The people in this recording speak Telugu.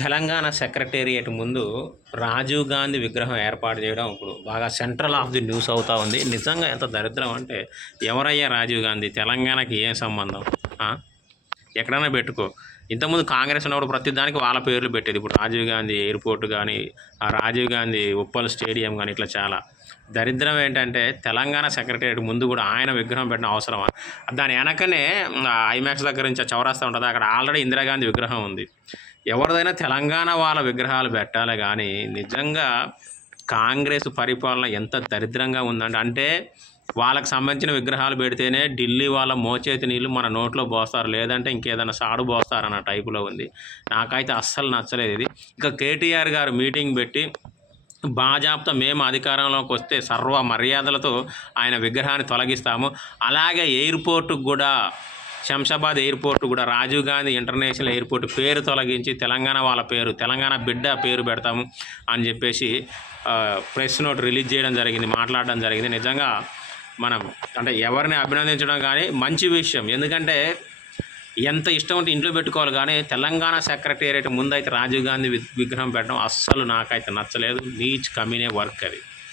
తెలంగాణ సెక్రటేరియట్ ముందు రాజీవ్ గాంధీ విగ్రహం ఏర్పాటు చేయడం ఇప్పుడు బాగా సెంట్రల్ ఆఫ్ ది న్యూస్ అవుతా ఉంది. నిజంగా ఎంత దరిద్రం అంటే, ఎవరయ్యా రాజీవ్ గాంధీ? తెలంగాణకి ఏం సంబంధం? ఎక్కడైనా పెట్టుకో. ఇంతకుముందు కాంగ్రెస్ ఉన్నప్పుడు ప్రతి దానికి వాళ్ళ పేర్లు పెట్టేది. ఇప్పుడు రాజీవ్ గాంధీ ఎయిర్పోర్ట్ కానీ, ఆ రాజీవ్ గాంధీ ఉప్పల్ స్టేడియం కానీ, ఇట్లా చాలా దరిద్రం. ఏంటంటే తెలంగాణ సెక్రటేరియట్ ముందు కూడా ఆయన విగ్రహం పెట్టిన అవసరమా? దాని వెనకనే ఐమాక్స్ దగ్గర నుంచి చౌరాస్తా ఉంటుంది, అక్కడ ఆల్రెడీ ఇందిరాగాంధీ విగ్రహం ఉంది. ఎవరిదైనా తెలంగాణ వాళ్ళ విగ్రహాలు పెట్టాలి. కానీ నిజంగా కాంగ్రెస్ పరిపాలన ఎంత దరిద్రంగా ఉందంటే, అంటే వాళ్ళకి సంబంధించిన విగ్రహాలు పెడితేనే ఢిల్లీ వాళ్ళ మోచేతి నీళ్ళు మన నోట్లో పోస్తారు, లేదంటే ఇంకేదైనా సాడు పోస్తారన్న టైపులో ఉంది. నాకైతే అస్సలు నచ్చలేదు ఇది. ఇక కేటీఆర్ గారు మీటింగ్ పెట్టి బాజాప్తా మేము అధికారంలోకి వస్తే సర్వ మర్యాదలతో ఆయన విగ్రహాన్ని తొలగిస్తాము, అలాగే ఎయిర్పోర్టుకు కూడా, శంషాబాద్ ఎయిర్పోర్ట్ కూడా రాజీవ్ గాంధీ ఇంటర్నేషనల్ ఎయిర్పోర్ట్ పేరు తొలగించి తెలంగాణ వాళ్ళ పేరు, తెలంగాణ బిడ్డ పేరు పెడతాము అని చెప్పేసి ప్రెస్ నోట్ రిలీజ్ చేయడం జరిగింది, మాట్లాడడం జరిగింది. నిజంగా మనం అంటే ఎవరిని అభినందించడం కానీ మంచి విషయం. ఎందుకంటే ఎంత ఇష్టం ఉంటే ఇంట్లో పెట్టుకోవాలి, కానీ తెలంగాణ సెక్రటేరియట్ ముందైతే రాజీవ్ గాంధీ విగ్రహం పెట్టడం అస్సలు నాకైతే నచ్చలేదు. నీచ్ కమీనే వర్క్ అది.